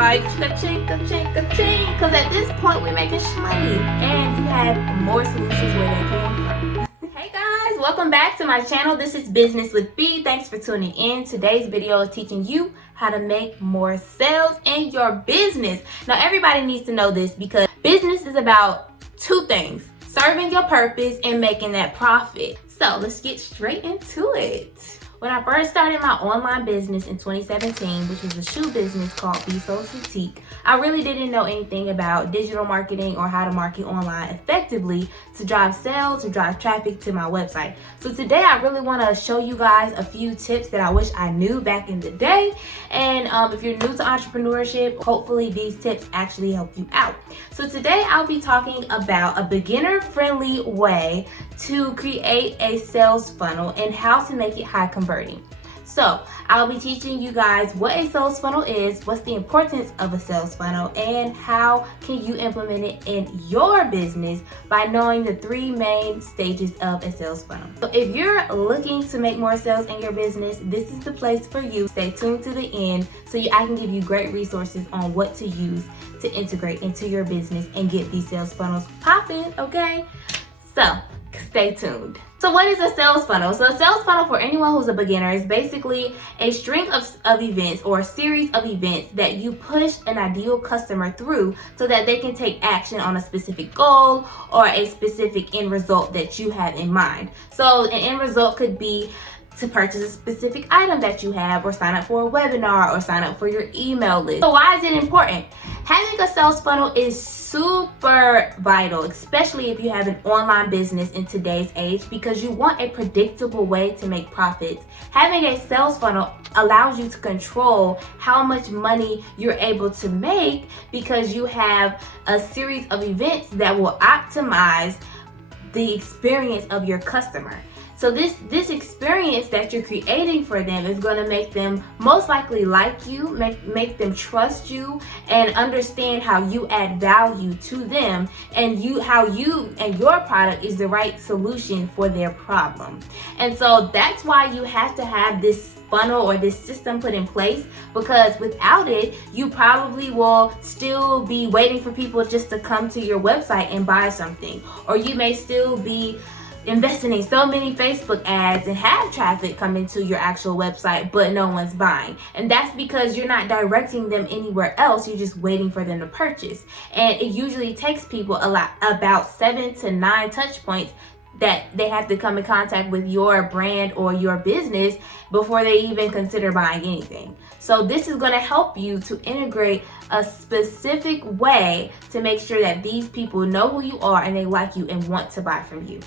like ka-ching, ka-ching, ka-ching, because at this point we're making money and you have more solutions where they came from. Hey guys, welcome back to my channel. This is Business with B. Thanks for tuning in. Today's video is teaching you how to make more sales in your business. Now everybody needs to know this because business is about two things: serving your purpose and making that profit. So let's get straight into it. When I first started my online business in 2017, which was a shoe business called BeeSol Boutique, I really didn't know anything about digital marketing or how to market online effectively to drive sales, to drive traffic to my website. So today I really want to show you guys a few tips that I wish I knew back in the day. And if you're new to entrepreneurship, hopefully these tips actually help you out. So today I'll be talking about a beginner-friendly way to create a sales funnel and how to make it high converting. So I'll be teaching you guys what a sales funnel is, what's the importance of a sales funnel, and how can you implement it in your business by knowing the three main stages of a sales funnel. So if you're looking to make more sales in your business, this is the place for you. Stay tuned to the end so I can give you great resources on what to use to integrate into your business and get these sales funnels popping, okay? So stay tuned. So what is a sales funnel? So a sales funnel, for anyone who's a beginner, is basically a string of events or a series of events that you push an ideal customer through so that they can take action on a specific goal or a specific end result that you have in mind. So an end result could be to purchase a specific item that you have, or sign up for a webinar, or sign up for your email list. So why is it important? Having a sales funnel is super vital, especially if you have an online business in today's age, because you want a predictable way to make profits. Having a sales funnel allows you to control how much money you're able to make because you have a series of events that will optimize the experience of your customer. So this experience that you're creating for them is going to make them most likely like you, make them trust you, and understand how you add value to them, and how you and your product is the right solution for their problem. And so that's why you have to have this funnel or this system put in place, because without it, you probably will still be waiting for people just to come to your website and buy something, or you may still be investing in so many Facebook ads and have traffic coming to your actual website, but no one's buying. And that's because you're not directing them anywhere else. You're just waiting for them to purchase. And it usually takes people about 7 to 9 touch points that they have to come in contact with your brand or your business before they even consider buying anything. So this is going to help you to integrate a specific way to make sure that these people know who you are and they like you and want to buy from you.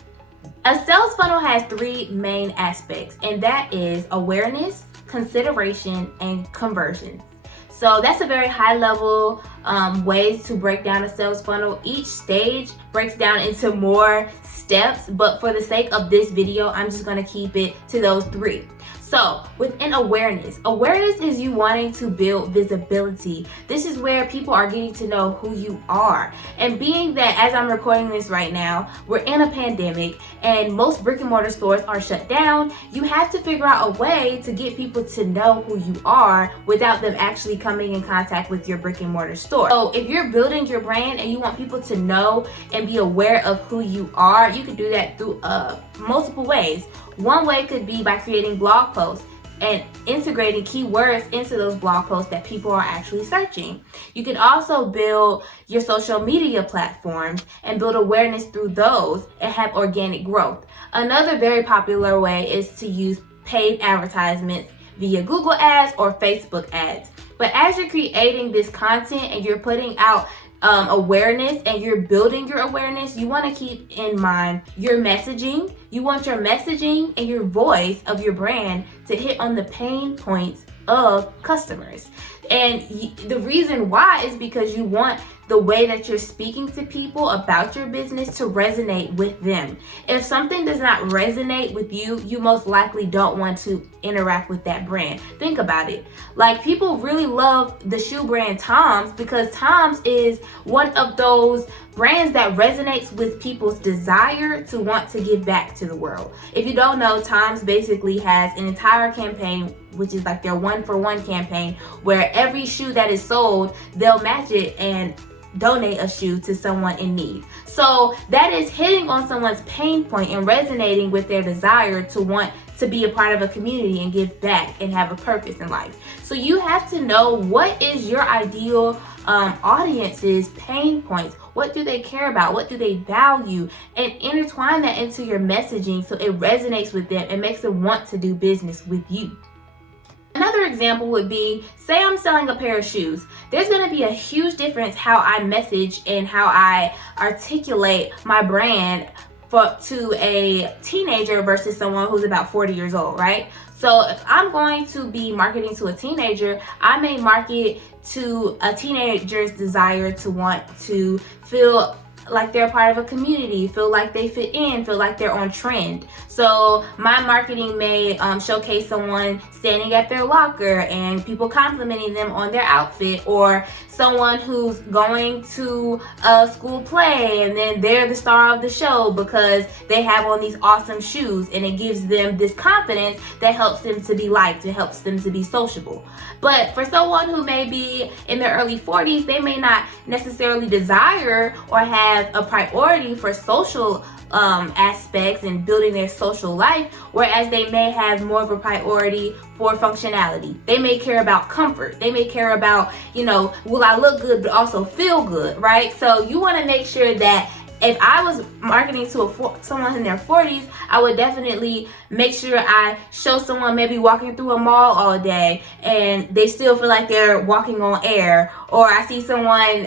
A sales funnel has three main aspects, and that is awareness, consideration, and conversions. So that's a very high level ways to break down a sales funnel. Each stage breaks down into more steps, but for the sake of this video, I'm just going to keep it to those three. So within awareness is you wanting to build visibility. This is where people are getting to know who you are. And being that as I'm recording this right now, we're in a pandemic and most brick and mortar stores are shut down, you have to figure out a way to get people to know who you are without them actually coming in contact with your brick and mortar store. So if you're building your brand and you want people to know and be aware of who you are, you can do that through multiple ways. One way could be by creating blog posts and integrating keywords into those blog posts that people are actually searching. You can also build your social media platforms and build awareness through those and have organic growth. Another very popular way is to use paid advertisements via Google ads or Facebook ads. But as you're creating this content and you're putting out awareness and you're building your awareness, you want to keep in mind your messaging. You want your messaging and your voice of your brand to hit on the pain points of customers. And the reason why is because you want the way that you're speaking to people about your business to resonate with them. If something does not resonate with you, you most likely don't want to interact with that brand. Think about it. Like, people really love the shoe brand Tom's because Tom's is one of those brands that resonates with people's desire to want to give back to the world. If you don't know, Tom's basically has an entire campaign which is like their 1-for-1 campaign, where every shoe that is sold, they'll match it and donate a shoe to someone in need. So that is hitting on someone's pain point and resonating with their desire to want to be a part of a community and give back and have a purpose in life. So you have to know what is your ideal audience's pain points. What do they care about? What do they value? And intertwine that into your messaging so it resonates with them and makes them want to do business with you. Another example would be, say I'm selling a pair of shoes. There's going to be a huge difference how I message and how I articulate my brand to a teenager versus someone who's about 40 years old, right? So if I'm going to be marketing to a teenager, I may market to a teenager's desire to want to feel like they're part of a community, feel like they fit in, feel like they're on trend. So my marketing may showcase someone standing at their locker and people complimenting them on their outfit, or someone who's going to a school play and then they're the star of the show because they have on these awesome shoes, and it gives them this confidence that helps them to be liked and helps them to be sociable. But for someone who may be in their early 40s, they may not necessarily desire or have a priority for social aspects and building their social life, whereas they may have more of a priority for functionality. They may care about comfort. They may care about, will I look good but also feel good, right? So you want to make sure that if I was marketing to someone in their 40s, I would definitely make sure I show someone maybe walking through a mall all day and they still feel like they're walking on air, or I see someone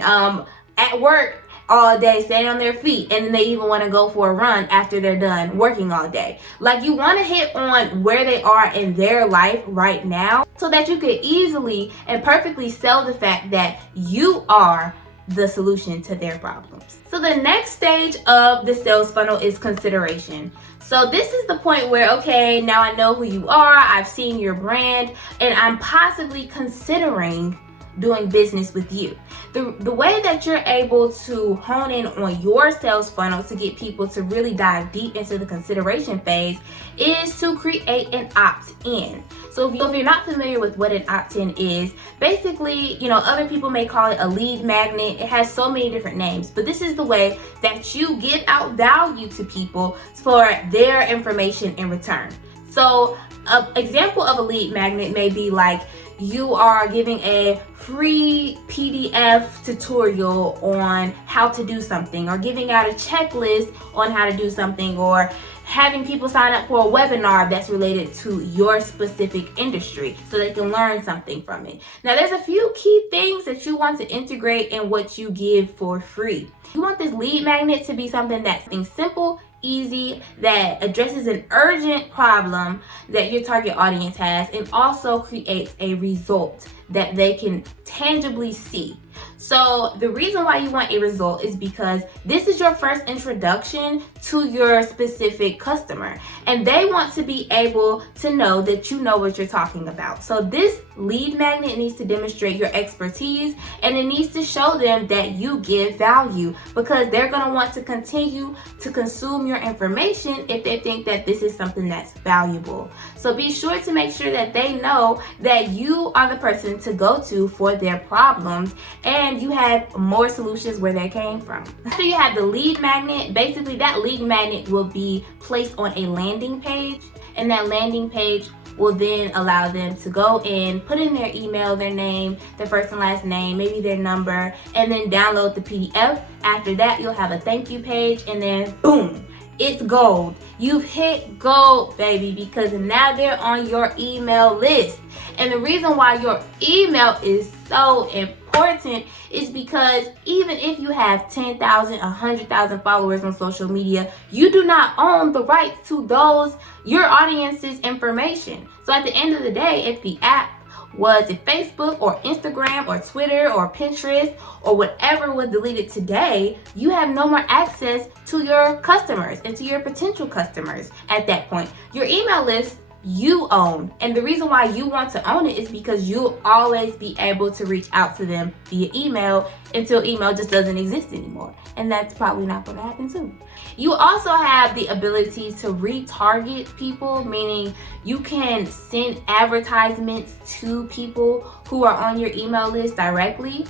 at work all day standing on their feet and then they even want to go for a run after they're done working all day. Like, you want to hit on where they are in their life right now so that you could easily and perfectly sell the fact that you are the solution to their problems. So the next stage of the sales funnel is consideration. So this is the point where, okay, now I know who you are, I've seen your brand, and I'm possibly considering doing business with you. The way that you're able to hone in on your sales funnel to get people to really dive deep into the consideration phase is to create an opt-in. So if you're not familiar with what an opt-in is, basically, other people may call it a lead magnet. It has so many different names, but this is the way that you give out value to people for their information in return. So an example of a lead magnet may be like, you are giving a free PDF tutorial on how to do something, or giving out a checklist on how to do something, or having people sign up for a webinar that's related to your specific industry so they can learn something from it. Now, there's a few key things that you want to integrate in what you give for free. You want this lead magnet to be something that's simple, easy, that addresses an urgent problem that your target audience has, and also creates a result that they can tangibly see. So the reason why you want a result is because this is your first introduction to your specific customer, and they want to be able to know that you know what you're talking about. So this lead magnet needs to demonstrate your expertise, and it needs to show them that you give value, because they're going to want to continue to consume your information if they think that this is something that's valuable. So be sure to make sure that they know that you are the person to go to for their problems, and you have more solutions where they came from. After you have the lead magnet, basically that lead magnet will be placed on a landing page, and that landing page will then allow them to go in, put in their email, their name, their first and last name, maybe their number, and then download the PDF. After that, you'll have a thank you page, and then boom, it's gold. You've hit gold, baby, because now they're on your email list. And the reason why your email is so important is because even if you have 10,000, 100,000 followers on social media, you do not own the rights to your audience's information. So at the end of the day, if the app was if Facebook or Instagram or Twitter or Pinterest or whatever was deleted today, you have no more access to your customers and to your potential customers at that point. Your email list, you own. And the reason why you want to own it is because you'll always be able to reach out to them via email until email just doesn't exist anymore. And that's probably not going to happen soon. You also have the ability to retarget people, meaning you can send advertisements to people who are on your email list directly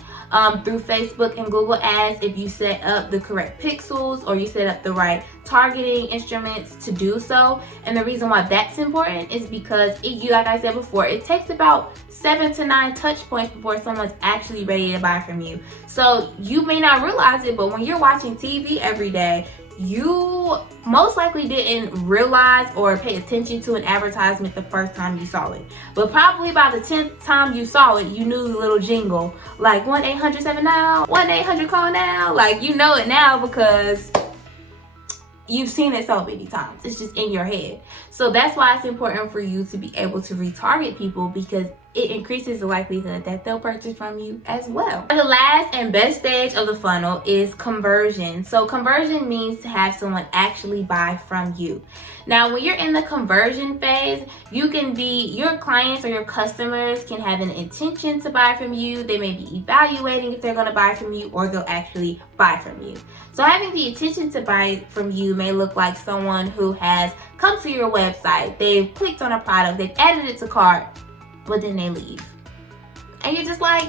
through Facebook and Google Ads if you set up the correct pixels or you set up the right targeting instruments to do so. And the reason why that's important is because like I said before, it takes about 7 to 9 touch points before someone's actually ready to buy from you. So you may not realize it, but when you're watching TV every day, you most likely didn't realize or pay attention to an advertisement the first time you saw it. But probably by the 10th time you saw it, you knew the little jingle, like 1-800-7-NOW, 1-800-CALL-NOW. Like, you know it now because you've seen it so many times. It's just in your head. So that's why it's important for you to be able to retarget people, because it increases the likelihood that they'll purchase from you as well. The last and best stage of the funnel is conversion. So conversion means to have someone actually buy from you. Now, when you're in the conversion phase, your clients or your customers can have an intention to buy from you. They may be evaluating if they're going to buy from you, or they'll actually buy from you. So having the intention to buy from you may look like someone who has come to your website, they've clicked on a product, they've added it to cart, but then they leave. And you're just like,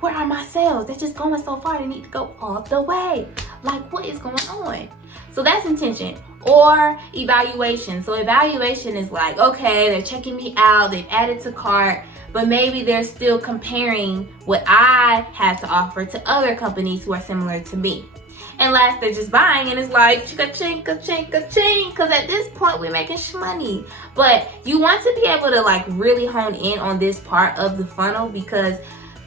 where are my sales? They're just going so far, they need to go all the way. Like, what is going on? So that's intention. Or evaluation. So evaluation is like, okay, they're checking me out, they've added to cart, but maybe they're still comparing what I have to offer to other companies who are similar to me. And last, they're just buying, and it's like ka-ching, ka-ching, ka-ching, because at this point we're making money. But you want to be able to like really hone in on this part of the funnel, because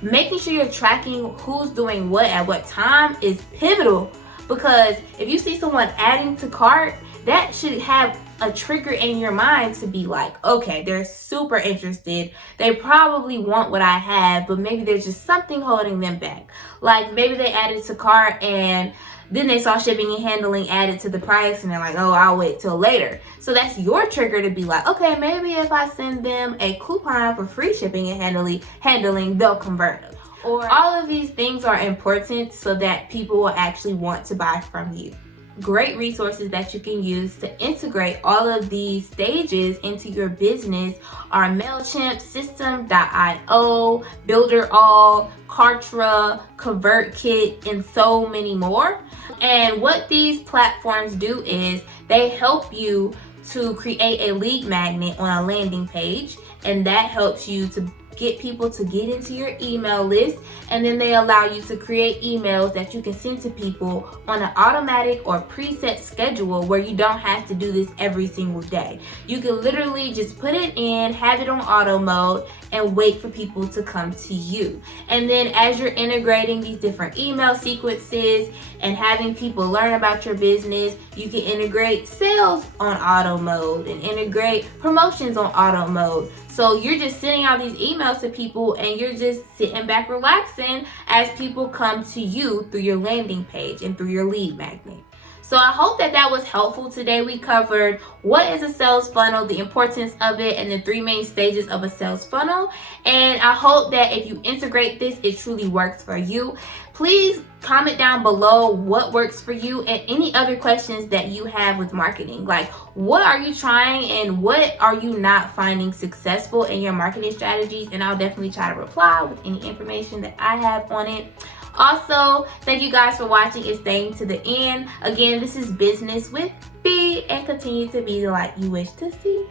making sure you're tracking who's doing what at what time is pivotal. Because if you see someone adding to cart, that should have a trigger in your mind to be like, okay, they're super interested. They probably want what I have, but maybe there's just something holding them back. Like maybe they added to cart and then they saw shipping and handling added to the price, and they're like, oh, I'll wait till later. So that's your trigger to be like, okay, maybe if I send them a coupon for free shipping and handling, they'll convert them. Or all of these things are important so that people will actually want to buy from you. Great resources that you can use to integrate all of these stages into your business are MailChimp, System.io, BuilderAll, Kartra, ConvertKit, and so many more. And what these platforms do is they help you to create a lead magnet on a landing page, and that helps you to get people to get into your email list, and then they allow you to create emails that you can send to people on an automatic or preset schedule where you don't have to do this every single day. You can literally just put it in, have it on auto mode, and wait for people to come to you. And then as you're integrating these different email sequences and having people learn about your business, you can integrate sales on auto mode and integrate promotions on auto mode. So you're just sending out these emails to people, and you're just sitting back relaxing as people come to you through your landing page and through your lead magnet. So I hope that that was helpful today. We covered what is a sales funnel, the importance of it, and the 3 main stages of a sales funnel. And I hope that if you integrate this, it truly works for you. Please comment down below what works for you and any other questions that you have with marketing. Like, what are you trying and what are you not finding successful in your marketing strategies? And I'll definitely try to reply with any information that I have on it. Also, thank you guys for watching and staying to the end. Again, this is Business with Bee, and continue to be the light you wish to see.